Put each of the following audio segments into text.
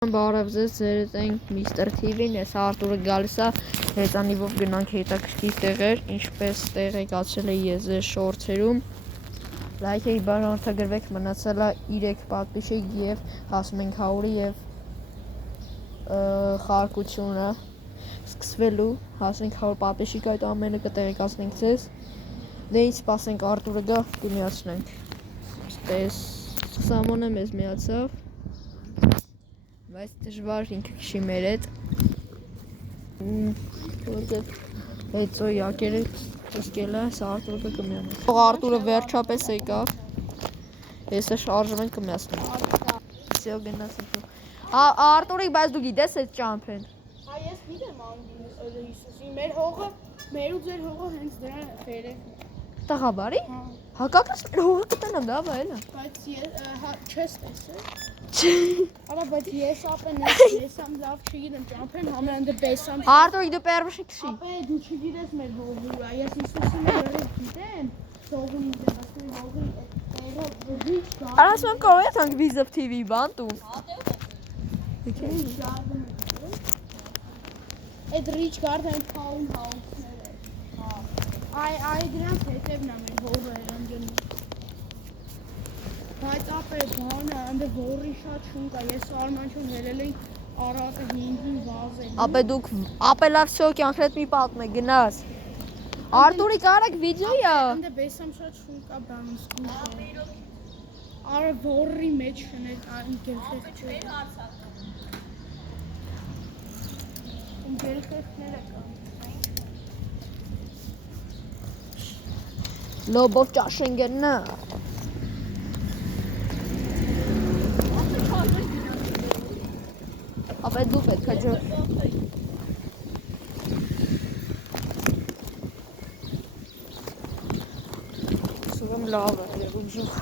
Բարև ձեզ, ձերդ ենք Mr. TV-ն, ես Արտուրը գալիս է, հեծանիվով գնանք հետաքրքիր տեղեր, ինչպես տեղեկացել եմ ես ձեզ շորցերում, լայքերի բաժանորդագրվեք, մնացել է 3 պատվիշեք և հասում ենք 100-ի և խարկությունը սկսվելու, հասում ենք 100 պատվիշեք, այդ ամենը կտեղեկացնենք ձեզ, դե ինչ սպասենք Արտուրը գա, կմիացնենք, պես Սամոնը մեզ միացավ, բայց դժվար ինքը քշի մեր հետ, որտեղ հետո յակերը կսկել է, սա Արտուրը կմիանանք։ Արտուրը վերջապես եկավ, ես է շարժում ենք կմիացնենք։ Սյո գնացինք։ Արտուրիկ, բայց դու գիտես այդ ճամփեն։ Հա ես գիտեմ Հիսուսի, մեր հողը, մեր ու ձեր հողը հենց դրա վերև։ Տաղաբարի։ Հակակրս մեր հողը կտենամ դա վայելը։ Բայց չես տեսել։ Արա բայց ես ապեն ես ամ լավ չգիտեմ ճամփեն համենը բեսամ։ Արտուրիկ դու պերվշի քշի։ Ապե դու չգիտես մեր հողը, ես Հիսուսի մեր գիտեմ։ Հողի դեպի հողի տեղը դիչ կա։ Արաս մենք կարող ենք անք Vizab TV բան տու։ Այդ Rich Garden Town House-ները։ Հա։ Այ դրանց հետևն է մեր հողը ընկնում։ Բայց ապե բանը ընդ որի շատ շուն կա, ես Արմանչուն հելել ենք Արարատը 5-ին վազել։ Ապե դուք ապելավ всё կյանքրետ մի պատմեք գնաս։ Արտուրիկ արեք վիդեոյա։ Ընդ բեսամ շատ շուն կա բան սկսում։ Արա որի մեջ շներ անգերխեխ։ Անգերխեխները կան։ Լոբով ճաշեն գնա։ Ապե դու պետք է ջո։ Սուրում լավ է, երբ ուժող։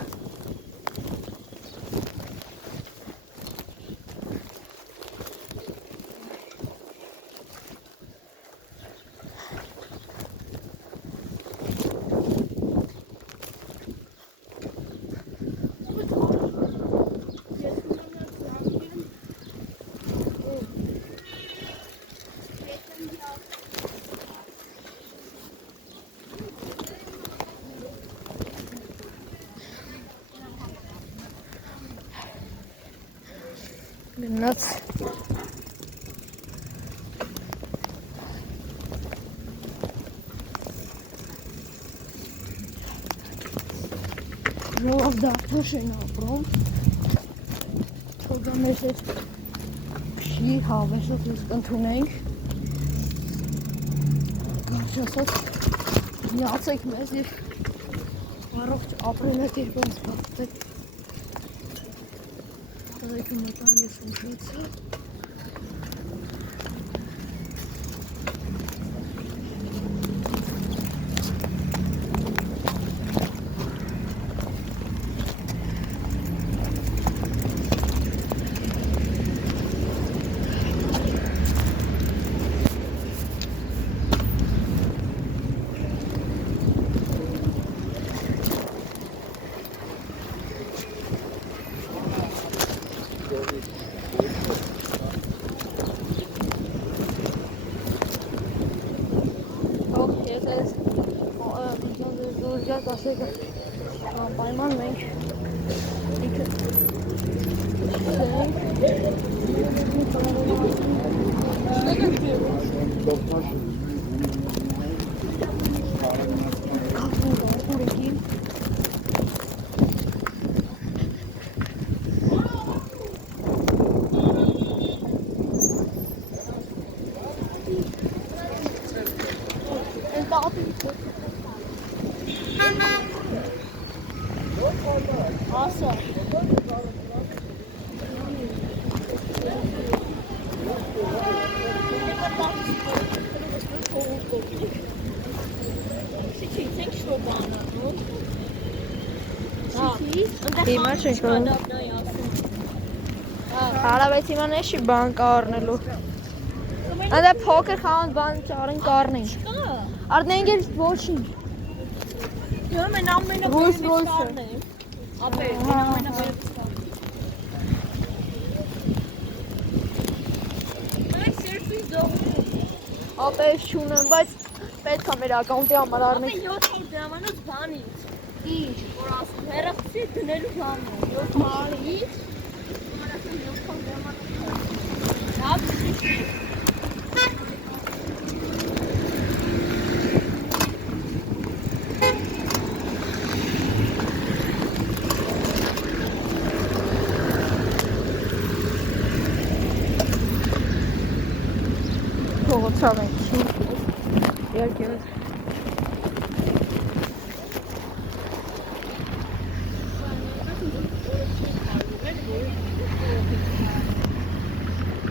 Գնաց։ Ժողով դարդոշ են ապրում, թողա մեզ էտ շի հավեսով ես կընդունենք, կարջ ասած միացեք մեզ և առողջ ապրենակ երբոնց բաղթեք, Ալեքու մտան ես ուշացա ասեք պայման մենք ինքը Ասա։ Հիմա չենք անում։ Հարավեց հիմա նեշի բան կառնելու։ Անդե փոքր խանդ բան ճարեն կառնենք։ Արդեն էլ ոչինչ։ Գնում են ամենը Ռոյս-Ռոյսը։ Ապե, ամենը Ապես չունեմ, բայց պետք է մեր ակաունտի համար առնենք։ 700 դրամանոց բանից։ Ինչ։ Որ ասում հեռախոսի դնելու բանն է։ Մարից։ 700 դրամանոց։ Լավ, շիշի։ Փողոցով ենք չի։ Երկե։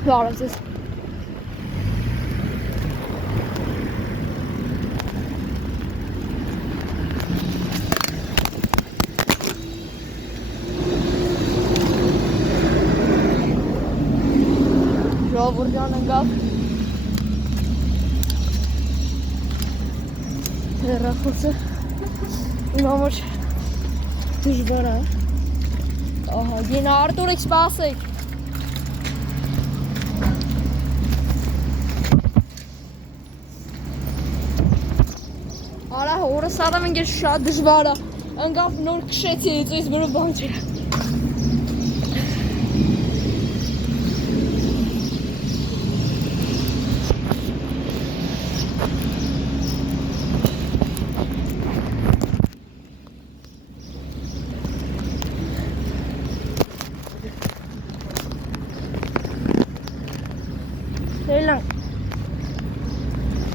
Բարև ձեզ։ Ժողովուրդյան ընկավ։ Հեռախոսը իմ համար դժվար է։ Ահա, գինա Արտուրիկ սպասեք։ Արա հորը սարամ ընկեր շատ դժվար է։ Ընկավ նոր քշեցի, ես բրո բան չէր։ Έλα.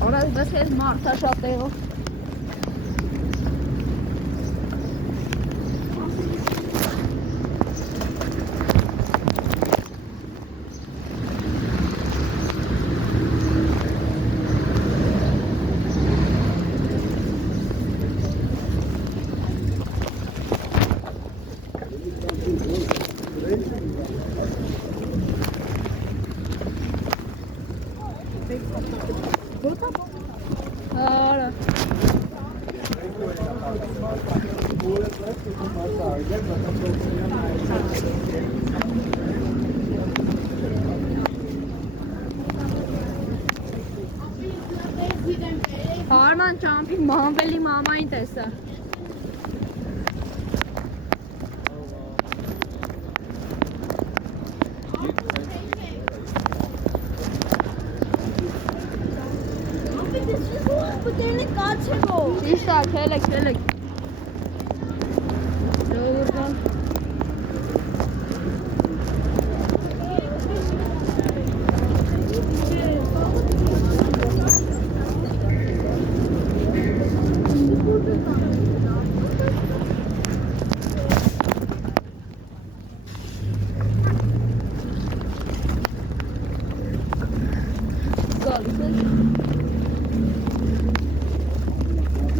Ωραία, δεν θες Μάρτα, σου απέγω. Άρα. Arman Campi Mahambeli Mama'yı dese. İşte kelek. Buradan.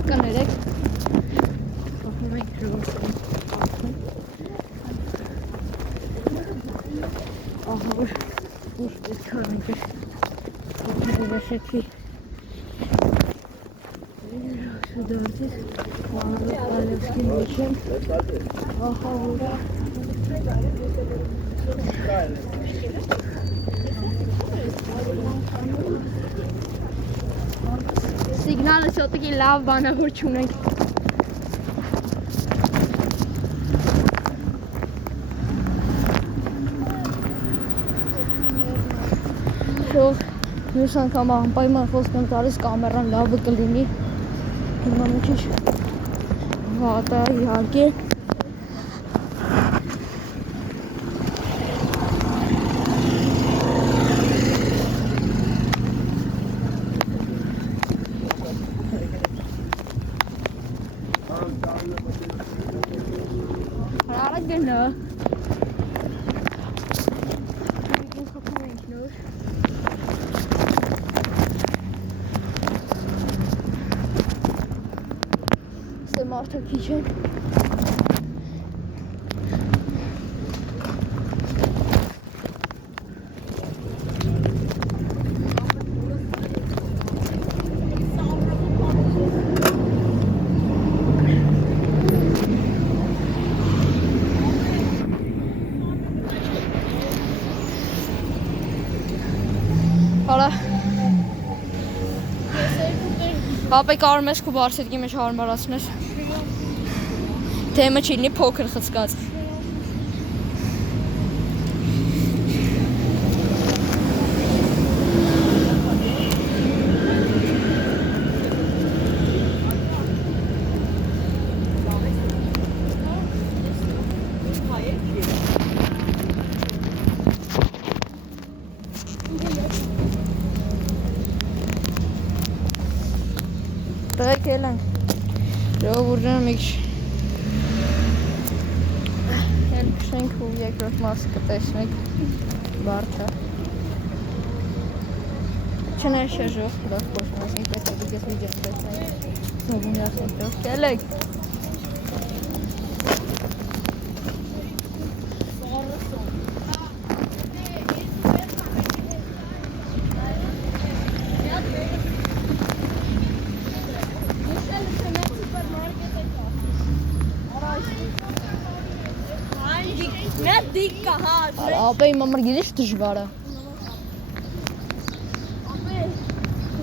Kanerek. Aha dur çıkarmayacak. Bu başaki. Şu dörtüz. Ağırlık için. Aha burada. Signal все-таки лав бана хурчунек. Շող մյուս անգամ անպայման խոսք եմ տալիս կամերան լավը կլինի։ Հիմա մի քիչ վատ է իհարկե։ Հրարակ գնա։ Մարդը քիչ են։ Հալա Ապե կարող ես քո բարսետի մեջ հարմարացնել։ Թեմը չի լինի փոքր խցկած։ Տղեկ էլ ենք, ժողովուրդան մի քիչ էլ քշենք ու երկրորդ մասը կտեսնենք բարդը չներշեժող, լավ կոշնասենք, պետք է դիգես մի ջեմ տեսնենք սովունի ասենք տող կելեք Դիկ կահար։ ապե իմ համար գիտես դժվար է Ապե,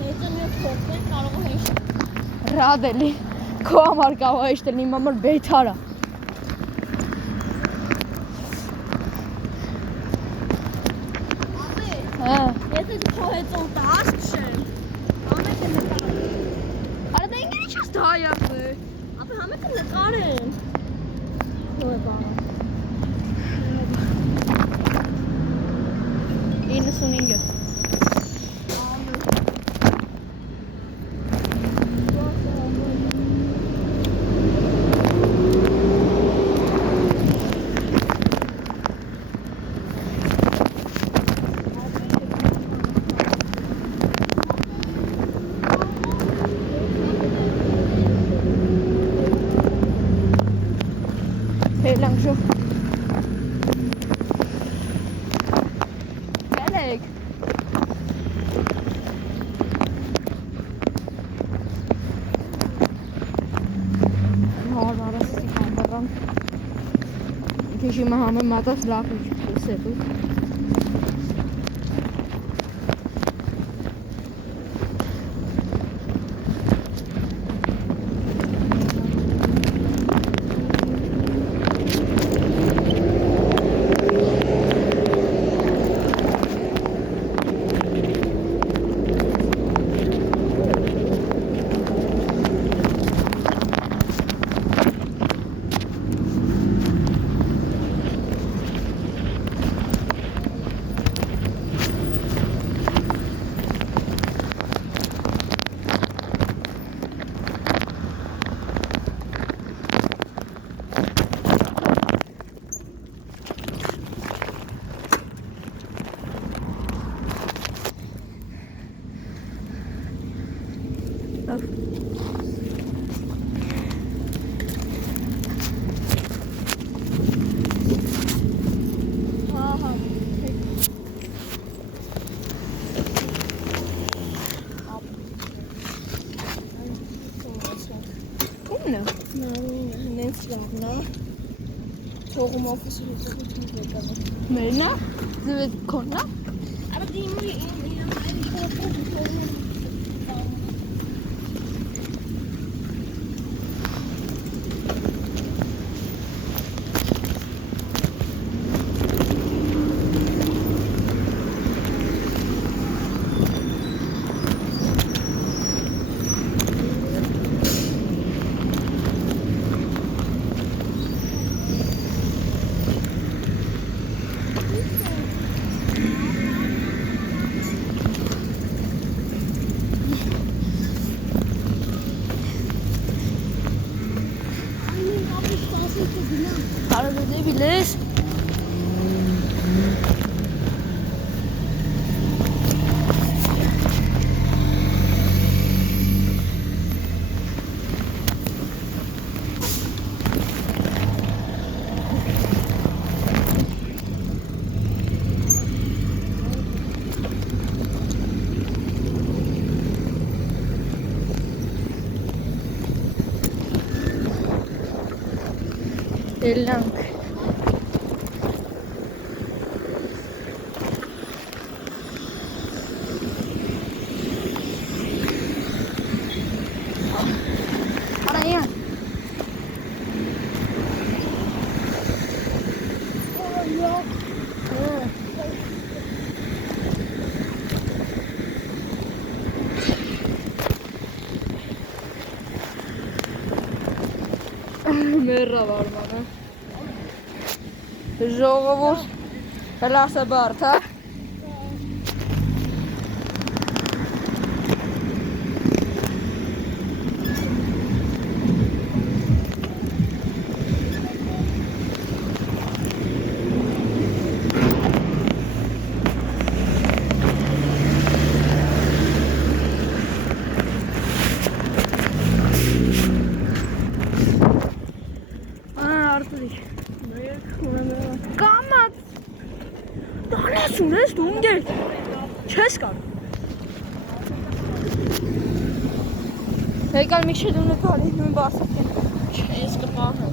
եթե մի փոխվեն կարող է հեշտ։ Ռադ էլի, քո համար կարող է հեշտ լինի, իմ համար բեթար է Ապե, Հա եթե դու քո հետ տաս քշեն, ամենը նկարեն։ Արա դա ինքնի չես դա հայացը Ապե ամենը նկարեն։ Ո՞ր է բանը։ 95-ը Հելանք ժող Կելեք Հարմարասի կամբարան Քեշիմը համը մատած լավ ու չպուսետու Թողում օֆիսի հետո եկավ։ Մերնա, զվետ կոննա Ապե դիմի Arada ne bilir? Elank. Մեռավ Արմանը։ Ժողովուրդ հլասը բարդ, հա։ Կամած տանասուն ես դու ունգեր չես կար Հեկալ մի չէ դու նկալի նույն բասիկ չես կպահը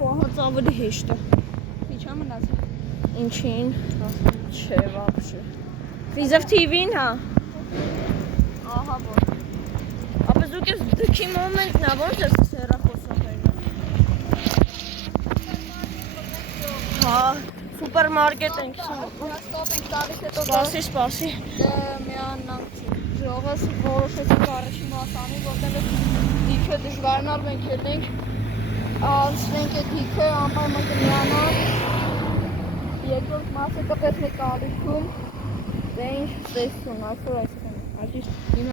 Կոհաց ավելի հեշտ է Իչա մնացի Ինչին չէ վապշը Վիզով TV-ն հա Ահա որ Ապա զուք ես դքի մոմենտն է ոնց ես հեռախոսը Հա, սուպերմարկետ ենք Ստոպ ենք տալիս հետո Սպասի միանանք ժողովս որոշեցինք առաջին մասանի, որտեղ դիքը դժվարնալ մենք ելնենք անցնենք այդ դիքը անպայման կմիանանք երկրորդ մասը կպեսնենք ալիքում դե ինչ տեսություն այսօր այսքան